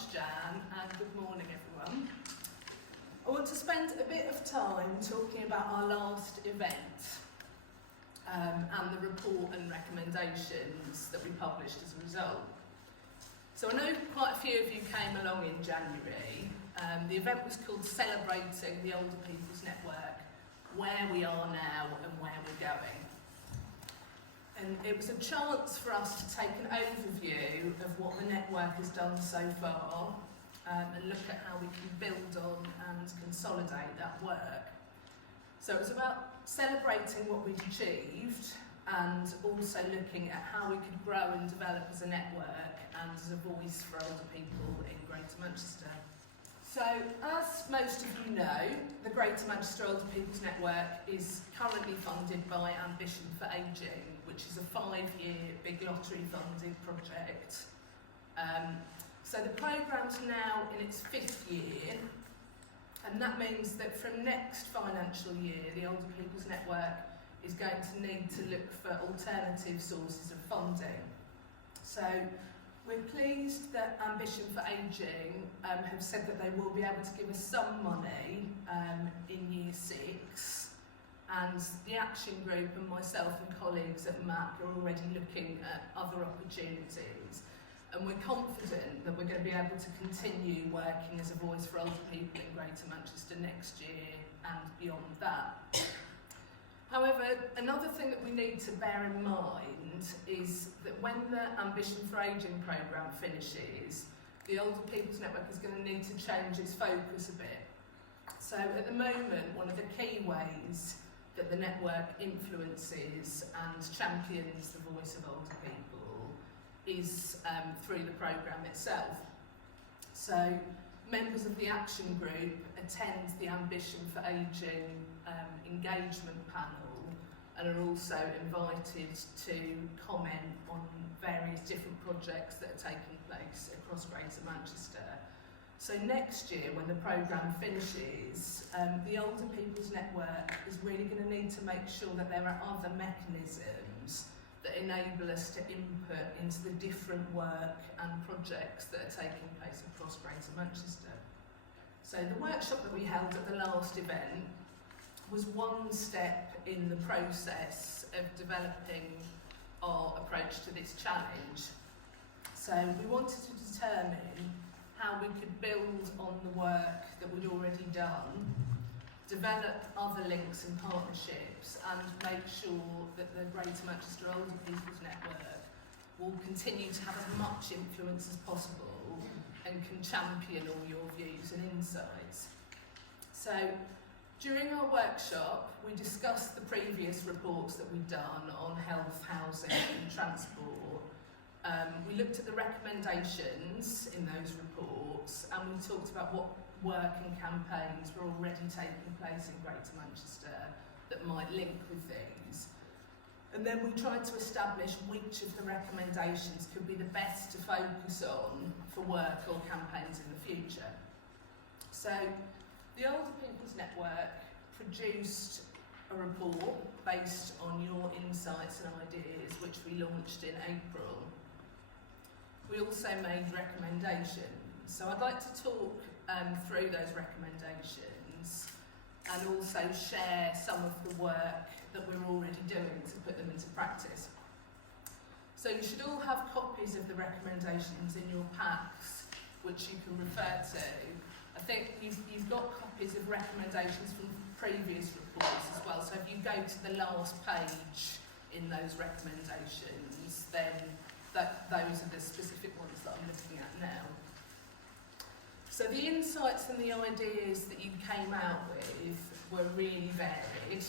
much, Jan, and good morning, everyone. I want to spend a bit of time talking about our last event and the report and recommendations that we published as a result. So I know quite a few of you came along in January. The event was called Celebrating the Older People's Network, Where We Are Now and Where We're Going. And it was a chance for us to take an overview of what the network has done so far and look at how we can build on and consolidate that work. So it was about celebrating what we'd achieved and also looking at how we could grow and develop as a network and as a voice for older people in Greater Manchester. So, as most of you know, the Greater Manchester Older People's Network is currently funded by Ambition for Ageing, which is a 5-year big lottery funded project. So the programme's now in its 5th year, and that means that from next financial year, the Older People's Network is going to need to look for alternative sources of funding. So we're pleased that Ambition for Ageing have said that they will be able to give us some money in year 6, and the Action Group and myself and colleagues at MAC are already looking at other opportunities, and we're confident that we're going to be able to continue working as a voice for older people in Greater Manchester next year and beyond that. However, another thing that we need to bear in mind is that when the Ambition for Ageing programme finishes, the Older People's Network is going to need to change its focus a bit. So at the moment, one of the key ways that the network influences and champions the voice of older people is through the programme itself. So members of the Action Group attend the Ambition for Ageing engagement panel and are also invited to comment on various different projects that are taking place across Greater Manchester. So next year, when the programme finishes, the Older People's Network is really going to need to make sure that there are other mechanisms that enable us to input into the different work and projects that are taking place across Greater Manchester. So the workshop that we held at the last event was one step in the process of developing our approach to this challenge. So we wanted to determine how we could build on the work that we'd already done, develop other links and partnerships, and make sure that the Greater Manchester Older People's Network will continue to have as much influence as possible and can champion all your views and insights. So during our workshop, we discussed the previous reports that we'd done on health, housing and transport. We looked at the recommendations in those reports, and we talked about what work and campaigns were already taking place in Greater Manchester that might link with these. And then we tried to establish which of the recommendations could be the best to focus on for work or campaigns in the future. So the Older People's Network produced a report based on your insights and ideas, which we launched in April. We also made recommendations. So I'd like to talk through those recommendations and also share some of the work that we're already doing to put them into practice. So you should all have copies of the recommendations in your packs, which you can refer to. I think you've got copies of recommendations from previous reports as well, so if you go to the last page in those recommendations, then those are the specific ones that I'm looking at now. So the insights and the ideas that you came out with were really varied,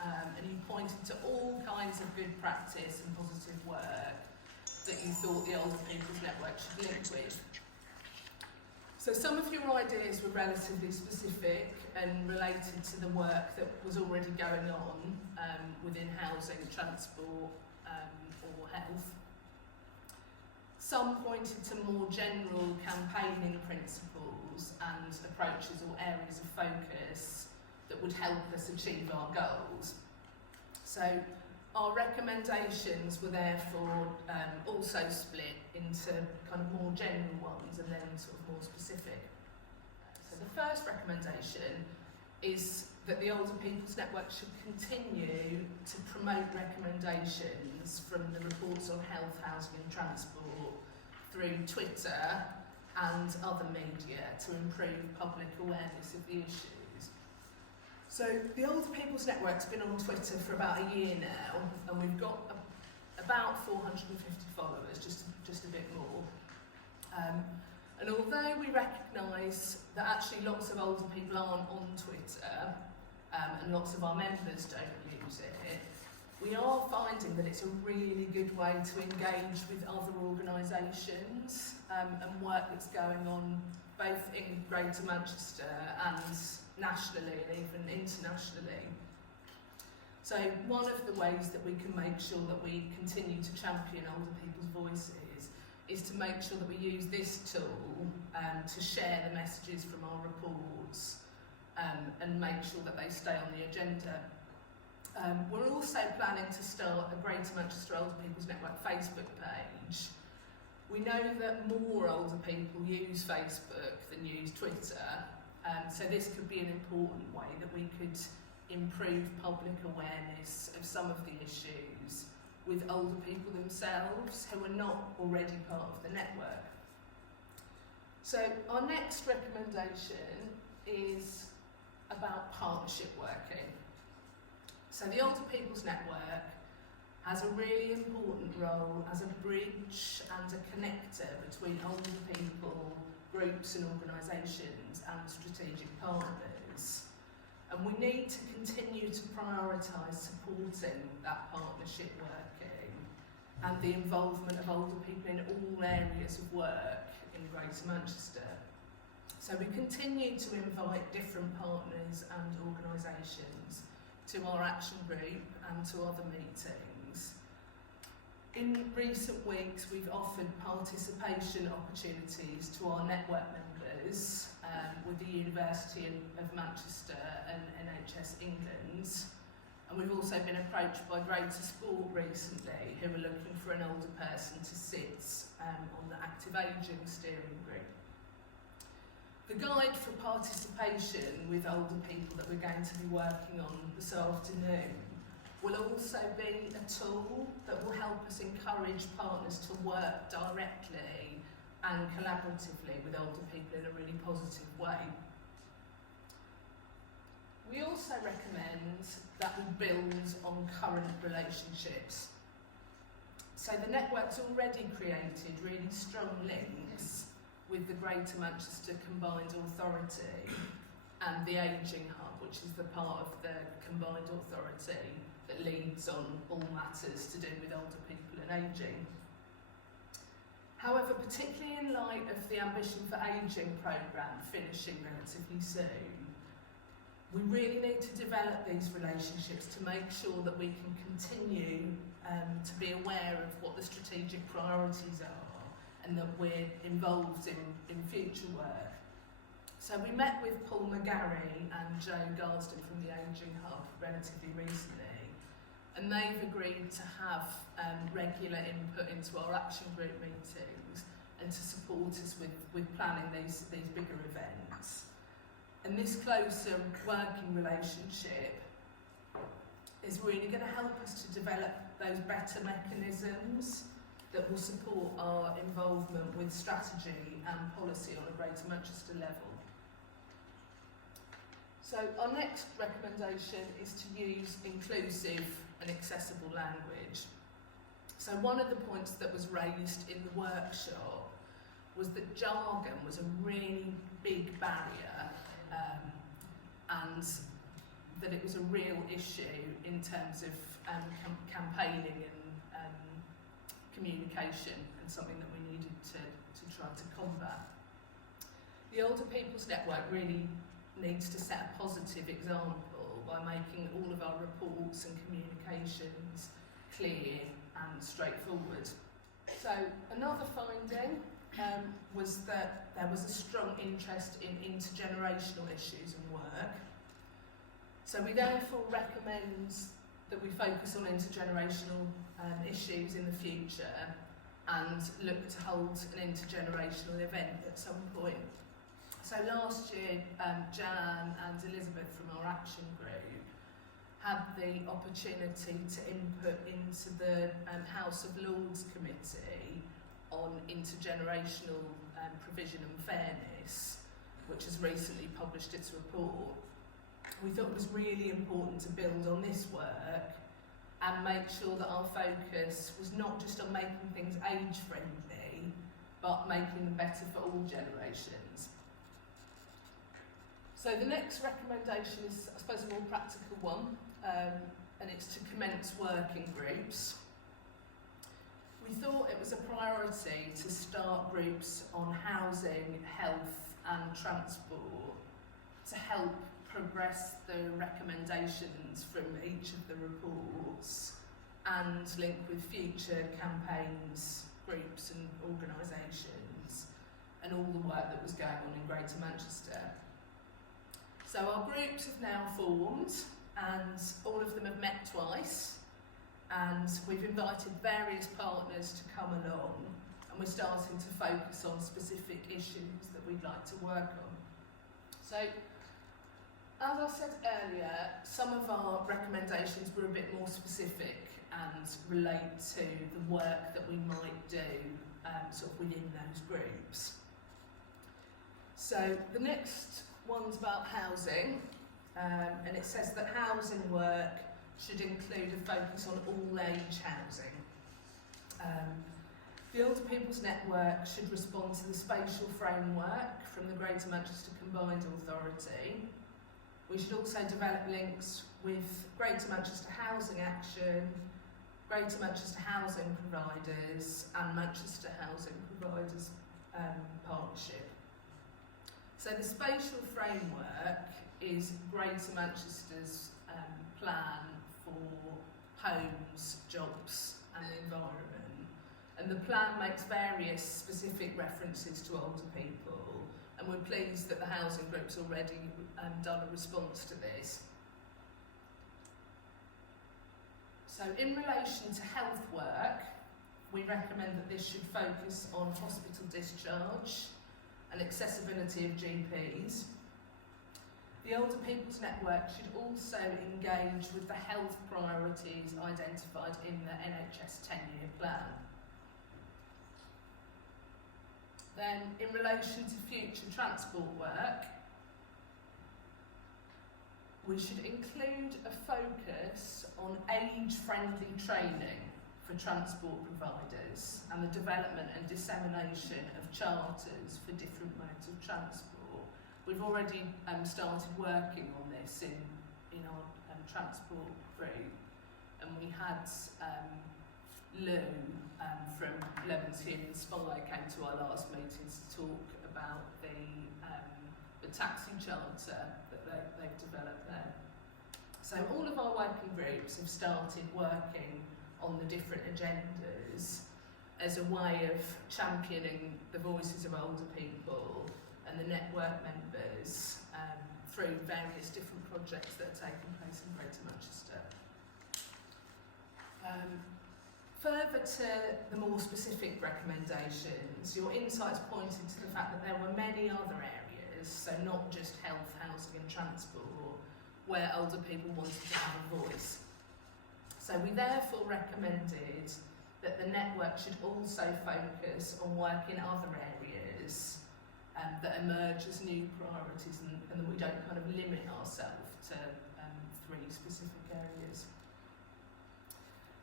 and you pointed to all kinds of good practice and positive work that you thought the Older People's Network should link with. So some of your ideas were relatively specific and related to the work that was already going on within housing, transport or health. Some pointed to more general campaigning principles and approaches or areas of focus that would help us achieve our goals. So Our recommendations were therefore also split into kind of more general ones and then sort of more specific. So the first recommendation is that the Older People's Network should continue to promote recommendations from the reports on health, housing and transport through Twitter and other media to improve public awareness of the issues. So the Older People's Network's been on Twitter for about a year now, and we've got about 450 followers, just a bit more. And although we recognise that actually lots of older people aren't on Twitter, and lots of our members don't use it, we are finding that it's a really good way to engage with other organisations and work that's going on both in Greater Manchester and nationally and even internationally. So one of the ways that we can make sure that we continue to champion older people's voices is to make sure that we use this tool to share the messages from our reports and make sure that they stay on the agenda. We're also planning to start a Greater Manchester Older People's Network Facebook page. We know that more older people use Facebook than use Twitter, so this could be an important way that we could improve public awareness of some of the issues with older people themselves who are not already part of the network. So our next recommendation is about partnership working. So the Older People's Network has a really important role as a bridge and a connector between older people, groups and organisations and strategic partners. And we need to continue to prioritise supporting that partnership working and the involvement of older people in all areas of work in Greater Manchester. So we continue to invite different partners and organisations to our action group and to other meetings. In recent weeks, we've offered participation opportunities to our network members with the University of Manchester and NHS England. And we've also been approached by Greater Sport recently, who are looking for an older person to sit on the active ageing steering group. The guide for participation with older people that we're going to be working on this afternoon will also be a tool that will help us encourage partners to work directly and collaboratively with older people in a really positive way. We also recommend that we build on current relationships. So the network's already created really strong links with the Greater Manchester Combined Authority and the Ageing Hub, which is the part of the Combined Authority that leads on all matters to do with older people and ageing. However, particularly in light of the Ambition for Ageing programme finishing relatively soon, we really need to develop these relationships to make sure that we can continue to be aware of what the strategic priorities are and that we're involved in future work. So we met with Paul McGarry and Joe Garsden from the Ageing Hub relatively recently, and they've agreed to have regular input into our action group meetings and to support us with planning these bigger events. And this closer working relationship is really going to help us to develop those better mechanisms that will support our involvement with strategy and policy on a Greater Manchester level. So our next recommendation is to use inclusive and accessible language. So one of the points that was raised in the workshop was that jargon was a really big barrier and that it was a real issue in terms of campaigning and communication, and something that we needed to try to combat. The Older People's Network really needs to set a positive example by making all of our reports and communications clear and straightforward. So another finding was that there was a strong interest in intergenerational issues and work. So we therefore recommend that we focus on intergenerational issues in the future and look to hold an intergenerational event at some point. So last year, Jan and Elizabeth from our action group had the opportunity to input into the House of Lords Committee on intergenerational provision and fairness, which has recently published its report. We thought it was really important to build on this work and make sure that our focus was not just on making things age-friendly, but making them better for all generations. So the next recommendation is, I suppose, a more practical one, and it's to commence working groups. We thought it was a priority to start groups on housing, health and transport to help progress the recommendations from each of the reports and link with future campaigns, groups and organisations and all the work that was going on in Greater Manchester. So our groups have now formed and all of them have met twice, and we've invited various partners to come along, and we're starting to focus on specific issues that we'd like to work on. So, as I said earlier, some of our recommendations were a bit more specific and relate to the work that we might do sort of within those groups. So the next one's about housing, and it says that housing work should include a focus on all-age housing. The Older People's Network should respond to the spatial framework from the Greater Manchester Combined Authority. We should also develop links with Greater Manchester Housing Action, Greater Manchester Housing Providers and Manchester Housing Providers Partnership. So the spatial framework is Greater Manchester's plan for homes, jobs and the environment. And the plan makes various specific references to older people, and we're pleased that the housing group's already done a response to this. So in relation to health work, we recommend that this should focus on hospital discharge and accessibility of GPs. The Older People's Network should also engage with the health priorities identified in the NHS 10-year plan. Then, in relation to future transport work, we should include a focus on age-friendly training for transport providers and the development and dissemination of charters for different modes of transport. We've already started working on this in our transport group, and we had Lou from Levens Human Spy came to our last meeting to talk about the taxi charter that they've developed there. So all of our working groups have started working on the different agendas as a way of championing the voices of older people and the network members through various different projects that are taking place in Greater Manchester. Further to the more specific recommendations, your insights pointed to the fact that there were many other areas, so not just health, housing and transport, where older people wanted to have a voice. So we therefore recommended that the network should also focus on work in other areas that emerge as new priorities, and that we don't kind of limit ourselves to 3 specific areas.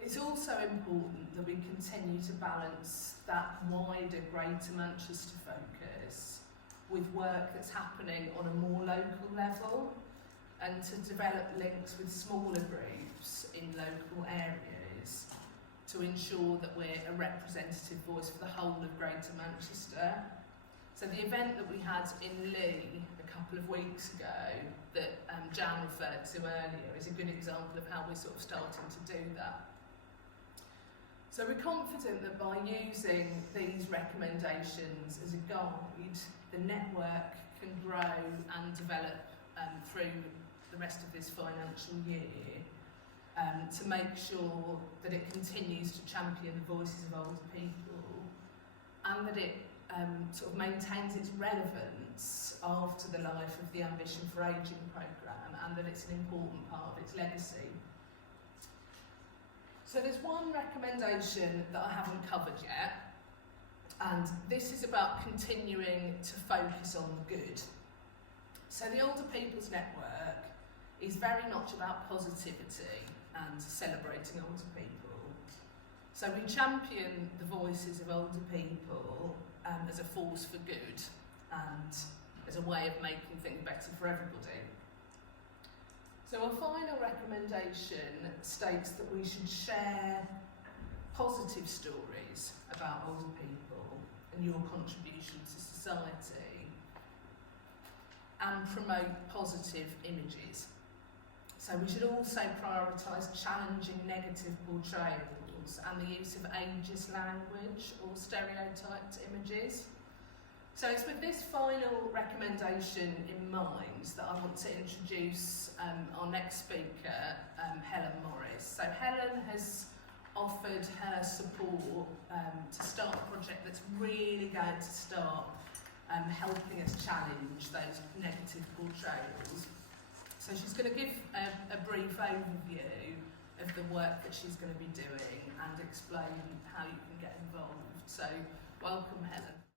It's also important that we continue to balance that wider Greater Manchester focus with work that's happening on a more local level, and to develop links with smaller groups in local areas to ensure that we're a representative voice for the whole of Greater Manchester. So the event that we had in Lee a couple of weeks ago that Jan referred to earlier is a good example of how we're sort of starting to do that. So we're confident that by using these recommendations as a guide, the network can grow and develop through the rest of this financial year. to make sure that it continues to champion the voices of older people and that it sort of maintains its relevance after the life of the Ambition for Ageing programme, and that it's an important part of its legacy. So there's one recommendation that I haven't covered yet, and this is about continuing to focus on the good. So the Older People's Network is very much about positivity and celebrating older people. So we champion the voices of older people as a force for good and as a way of making things better for everybody. So our final recommendation states that we should share positive stories about older people and your contribution to society and promote positive images. So we should also prioritise challenging negative portrayals and the use of ageist language or stereotyped images. So it's with this final recommendation in mind that I want to introduce our next speaker, Helen Morris. So Helen has offered her support to start a project that's really going to start helping us challenge those negative portrayals. So she's going to give a brief overview of the work that she's going to be doing and explain how you can get involved. So welcome, Helen.